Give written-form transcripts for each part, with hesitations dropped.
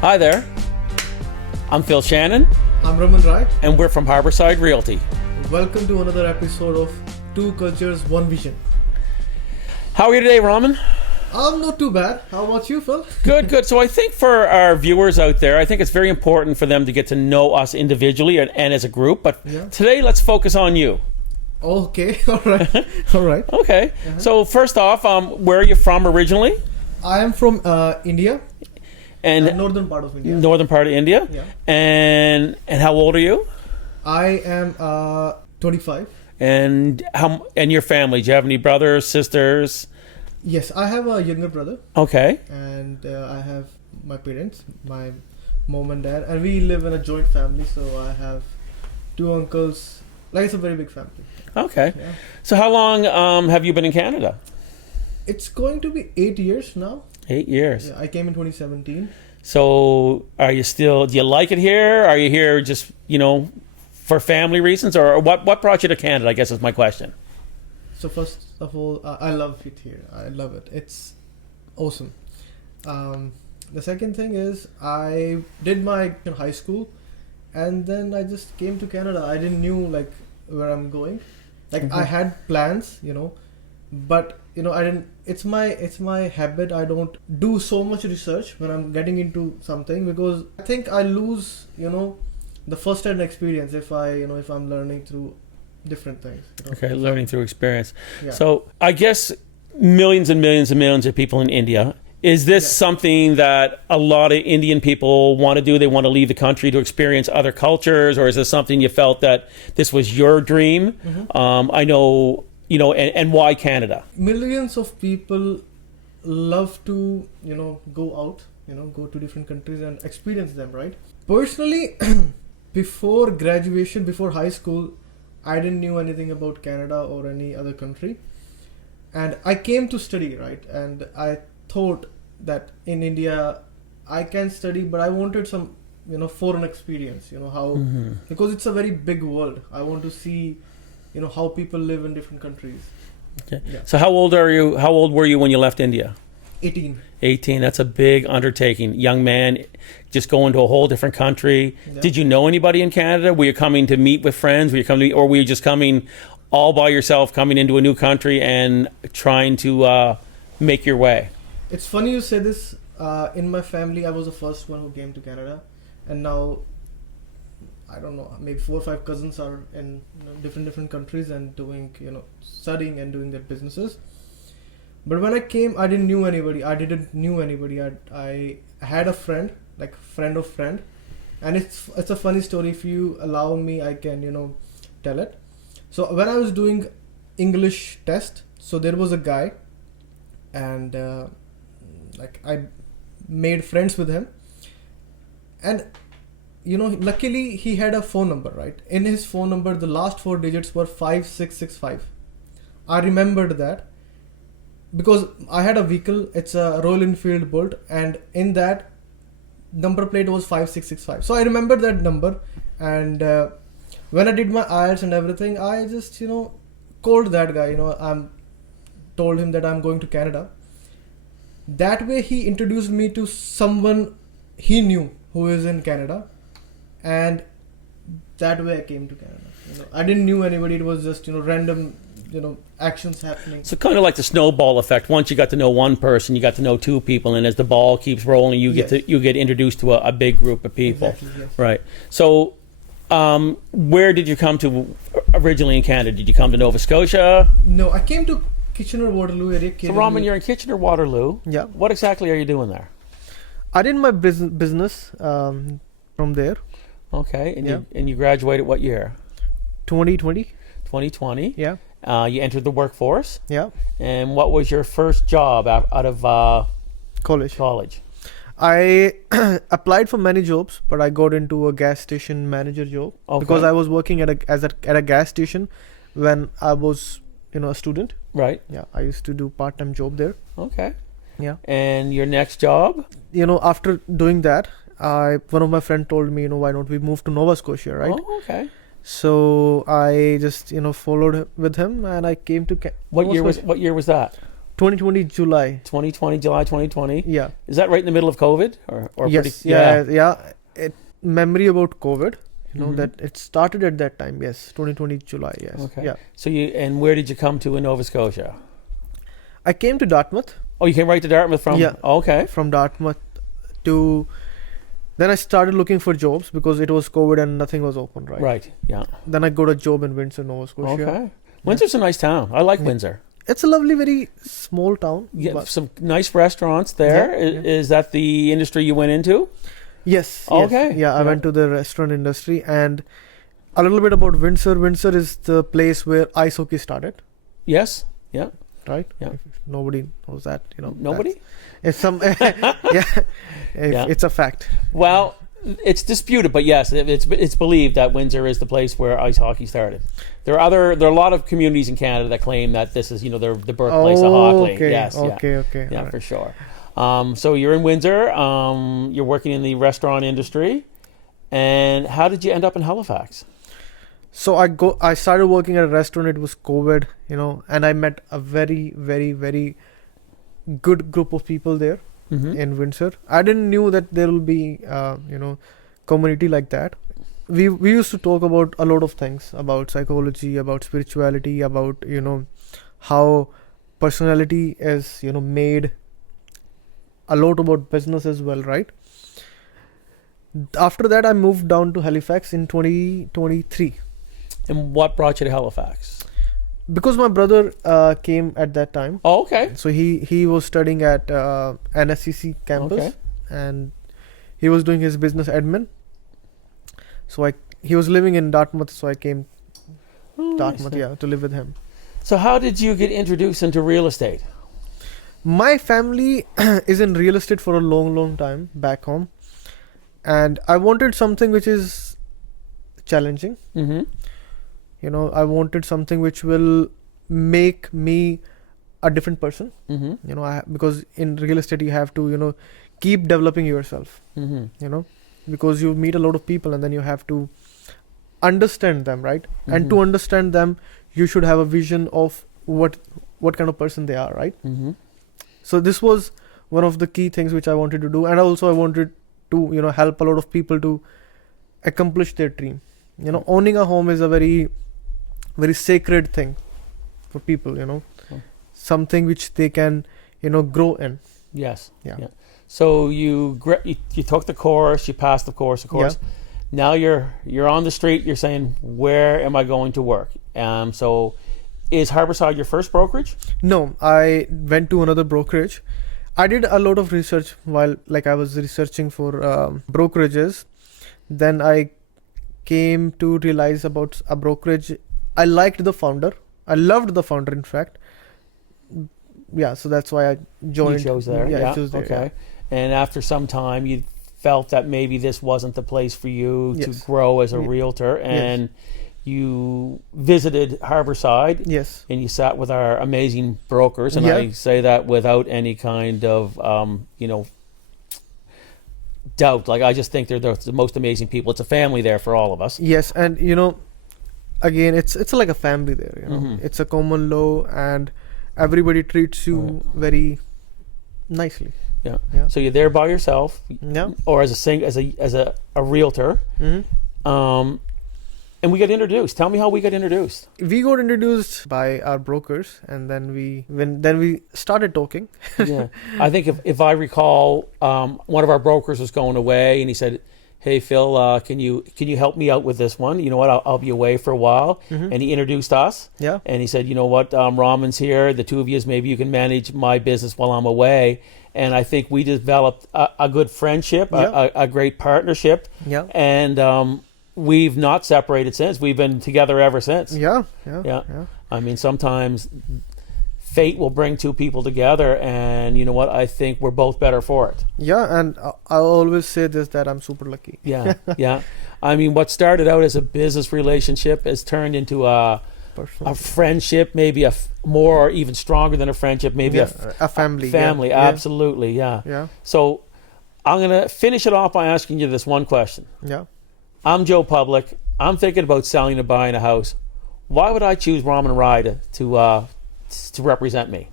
Hi there. I'm Phil Shannon, I'm Raman, and we're from Harborside Realty. welcome to another episode of Two Cultures, One Vision. How are you today, Raman? I'm not too bad. How about you, Phil? Good, good. So I think for our viewers out there, I think it's very important for them to get to know us individually and as a group. But today, let's focus on you. Okay, all right, all right. Okay. So first off, where are you from originally? I am from India, And northern part of India. northern part of India. Yeah. And how old are you? I am 25. And your family? Do you have any brothers, sisters? Yes, I have a younger brother, Okay. and I have my parents, my mom and dad, and we live in a joint family. So I have two uncles. Like, it's a very big family. Okay. Yeah. So how long have you been in Canada? It's going to be 8 years now. 8 years. Yeah, I came in 2017. So do you like it here? Are you here just, for family reasons, or what brought you to Canada, I guess is my question. So first of all, I love it here. I love it. It's awesome. The second thing is I did my high school, and then I just came to Canada. I didn't knew like where I'm going. Like I had plans, but I didn't. It's my habit. I don't do so much research when I'm getting into something, because I think I lose the first hand experience if if I'm learning through different things. Okay, learning through experience. Yeah. So I guess millions and millions and millions of people in India. Is this something that a lot of Indian people want to do? They want to leave the country to experience other cultures, or is this something you felt that this was your dream? I know, and why Canada? Millions of people love to go out, go to different countries and experience them, right? Personally, before graduation, before high school, I didn't knew anything about Canada or any other country, and I came to study, right? And I thought that in India I can study, but I wanted some foreign experience, how because it's a very big world. I want to see how people live in different countries. Okay. Yeah. So how old are you? How old were you when you left India? 18. 18. That's a big undertaking. Young man, just going to a whole different country. Yeah. Did you know anybody in Canada? Were you coming to meet with friends? Or were you just coming all by yourself, coming into a new country and trying to make your way? It's funny you say this. In my family, I was the first one who came to Canada, and now I don't know, maybe 4 or 5 cousins are in different countries and doing studying and doing their businesses. But when I came, I didn't knew anybody. I had a friend, like friend of friend, and it's a funny story. If you allow me, I can tell it. So when I was doing English test, so there was a guy, and I made friends with him, and luckily he had a phone number, right? In his phone number, the last 4 digits were 5665. I remembered that because I had a vehicle. It's a Royal Enfield Bolt, and in that number plate was 5665. So I remembered that number, and when I did my IELTS and everything, I just called that guy. Told him that I'm going to Canada. That way he introduced me to someone he knew who is in Canada, and that way I came to Canada. I didn't knew anybody. It was just random actions happening. So kind of like the snowball effect. Once you got to know one person, you got to know 2 people, and as the ball keeps rolling, you get introduced to a big group of people. Exactly, yes. Right. So where did you come to originally in Canada? Did you come to Nova Scotia? No, I came to Kitchener-Waterloo area. So Raman, you're in Kitchener-Waterloo. Yeah. What exactly are you doing there? I did my business from there. Okay. And you graduated what year? 2020. 2020. Yeah. You entered the workforce. Yeah. And what was your first job out of college? I applied for many jobs, but I got into a gas station manager job because I was working at a gas station when I was a student. Right. Yeah, I used to do part-time job there. Okay. Yeah. And your next job? After doing that, one of my friend told me, why don't we move to Nova Scotia, right? Oh, okay. So I just followed with him, and I came to What year was that? 2020 July. 2020, July 2020. Yeah. Is that right in the middle of COVID? Or Yes. pretty, Yeah. Memory about COVID. Mhm. That it started at that time. Yes. 2020 July. Yes. Okay. Yeah. So and where did you come to in Nova Scotia? I came to Dartmouth. Oh, you came right to Dartmouth from? Yeah. Okay. From Dartmouth to. Then I started looking for jobs because it was COVID and nothing was open. Right. Right. Yeah. Then I got a job in Windsor, Nova Scotia. Okay. Windsor's a nice town. I like Windsor. It's a lovely, very small town. Yeah, but- some nice restaurants there. Yeah, Is that the industry you went into? Yes. Okay. Yeah, I went to the restaurant industry, and a little bit about Windsor. Windsor is the place where ice hockey started, Yes. Yeah. right? Yeah. If nobody knows that, Nobody? It's some. Yeah. Yeah. It's a fact. Well, it's disputed, but yes, it's believed that Windsor is the place where ice hockey started. There are a lot of communities in Canada that claim that this is the birthplace of hockey. Okay. Yes. Okay. Yeah, Alright. for sure. So you're in Windsor. You're working in the restaurant industry, and how did you end up in Halifax? So I started working at a restaurant. It was COVID, and I met a very, very, very good group of people there Mm-hmm. in Windsor. I didn't knew that there will be, community like that. We used to talk about a lot of things, about psychology, about spirituality, about how personality is made. A lot about business as well, right? After that, I moved down to Halifax in 2023 And what brought you to Halifax? because my brother came at that time. Oh, okay. So he was studying at NSCC campus, Okay. and he was doing his business admin. So he was living in Dartmouth, so I came Oh, Dartmouth, nice. to live with him. So how did you get introduced into real estate? My family is in real estate for a long, long time back home, and I wanted something which is challenging. Mm-hmm. I wanted something which will make me a different person. Mm-hmm. Because in real estate you have to keep developing yourself. Mm-hmm. Because you meet a lot of people and then you have to understand them, right? And Mhm. to understand them, you should have a vision of what kind of person they are, right? Mm-hmm. So this was one of the key things which I wanted to do, and also I wanted to help a lot of people to accomplish their dream. Owning a home is a very, very sacred thing for people. Oh. Something which they can grow in. Yes. Yeah. So you took the course, you passed the course, of course. Now you're on the street. You're saying, where am I going to work? So is Harborside your first brokerage? No, I went to another brokerage. I did a lot of research while I was researching for brokerages. Then I came to realize about a brokerage. I liked the founder. I loved the founder, in fact. Yeah, so that's why I joined. You chose there. Yeah, I chose there. Okay. And after some time, you felt that maybe this wasn't the place for you to Yes. grow as a Ye- realtor, and you visited Harborside. Yes. And you sat with our amazing brokers, and Yeah. I say that without any kind of, doubt. I just think they're the most amazing people. It's a family there for all of us. Yes, and again, it's like a family there. Mhm. It's a common law, and everybody treats you Right. very nicely. Yeah. Yeah. So you're there by yourself, Yeah. or as a realtor, hmm and we got introduced. Tell me how we got introduced. We got introduced by our brokers, and then we started talking. Yeah, I think if I recall, one of our brokers was going away, and he said, "Hey Phil, can you help me out with this one? You know what? I'll be away for a while." Mhm. And he introduced us, Yeah. and he said, "You know what? Raman's here. The two of you, maybe you can manage my business while I'm away." And I think we developed a good friendship, Yeah. a great partnership, Yeah. and we've not separated since. We've been together ever since. Yeah. Yeah. I mean, sometimes fate will bring two people together, and you know what? I think we're both better for it. Yeah, and I always say this, that I'm super lucky. Yeah, yeah. I mean, what started out as a business relationship has turned into a Personally. friendship, maybe more or even stronger than a friendship, maybe Yeah, a family. family. Yeah. Absolutely, yeah. Yeah. So I'm going to finish it off by asking you this one question. Yeah. I'm Joe Public. I'm thinking about selling or buying a house. Why would I choose Raman Rai to represent me?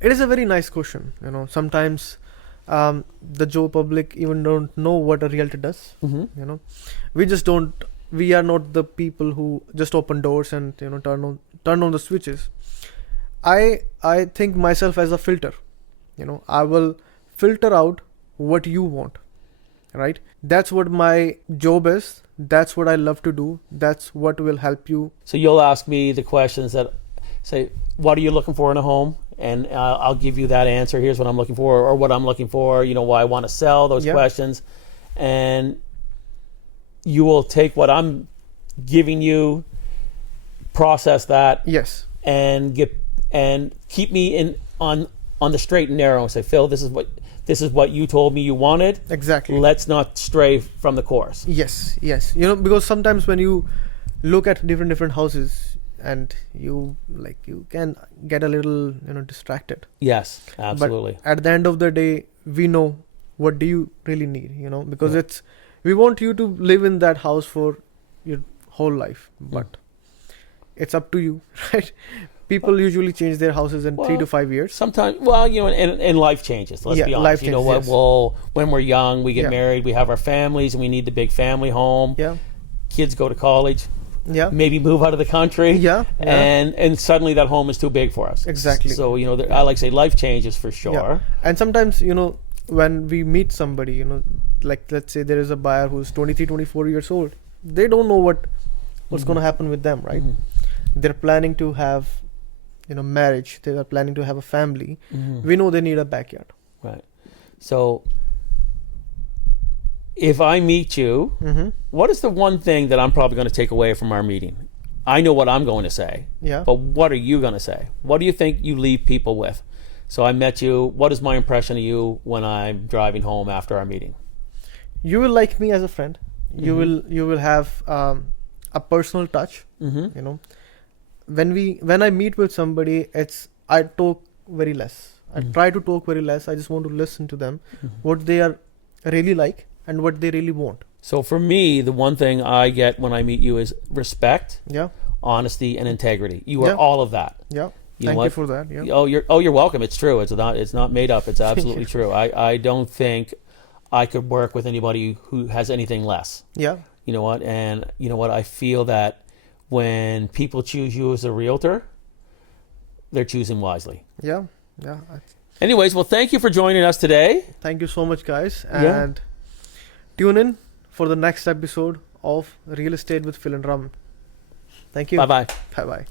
It is a very nice question. You know, sometimes the Joe public even don't know what a realtor does. Mm-hmm. You know, we just don't. We are not the people who just open doors and turn on the switches. I think myself as a filter. You know, I will filter out what you want. Right? That's what my job is. That's what I love to do. That's what will help you. So you'll ask me the questions that say, what are you looking for in a home? And I'll give you that answer. Here's what I'm looking for, or what I'm looking for, why I want to sell, those questions. And you will take what I'm giving you, process that, Yes. and keep me on the straight and narrow and say, Phil, this is what you told me you wanted. Exactly. Let's not stray from the course. Yes. Because sometimes when you look at different houses, and you can get a little distracted. Yes, absolutely. But at the end of the day, we know what do you really need, because we want you to live in that house for your whole life, but it's up to you, right? People usually change their houses in 3 to 5 years. Sometimes, and life changes. Let's be honest. Life changes, what? yes. Well, when we're young, we get married, we have our families, and we need the big family home. Yeah. Kids go to college. Yeah. Maybe move out of the country. Yeah. And suddenly that home is too big for us. Exactly. So I like to say life changes for sure. Yeah. And sometimes when we meet somebody, like let's say there is a buyer who's 23, 24 years old, they don't know what's going to happen with them, right? They're planning to have marriage, they are planning to have a family. We know they need a backyard, right? So if I meet you, what is the one thing that I'm probably going to take away from our meeting? I know what I'm going to say, but what are you going to say? What do you think you leave people with? So I met you. What is my impression of you when I'm driving home after our meeting? You will like me as a friend. You will have a personal touch. When I meet with somebody, I talk very less. I try to talk very less. I just want to listen to them, what they are really like and what they really want. So for me, the one thing I get when I meet you is respect, honesty, and integrity. You are all of that. Yeah. Thank you for that. Yeah. You're welcome. It's true. It's not made up. It's absolutely true. I don't think I could work with anybody who has anything less. Yeah. You know what? And you know what? I feel that when people choose you as a realtor, they're choosing wisely. Yeah. Yeah. Anyways, well, thank you for joining us today. Thank you so much, guys. And tune in for the next episode of Real Estate with Phil and Raman. Thank you. Bye-bye. Bye-bye.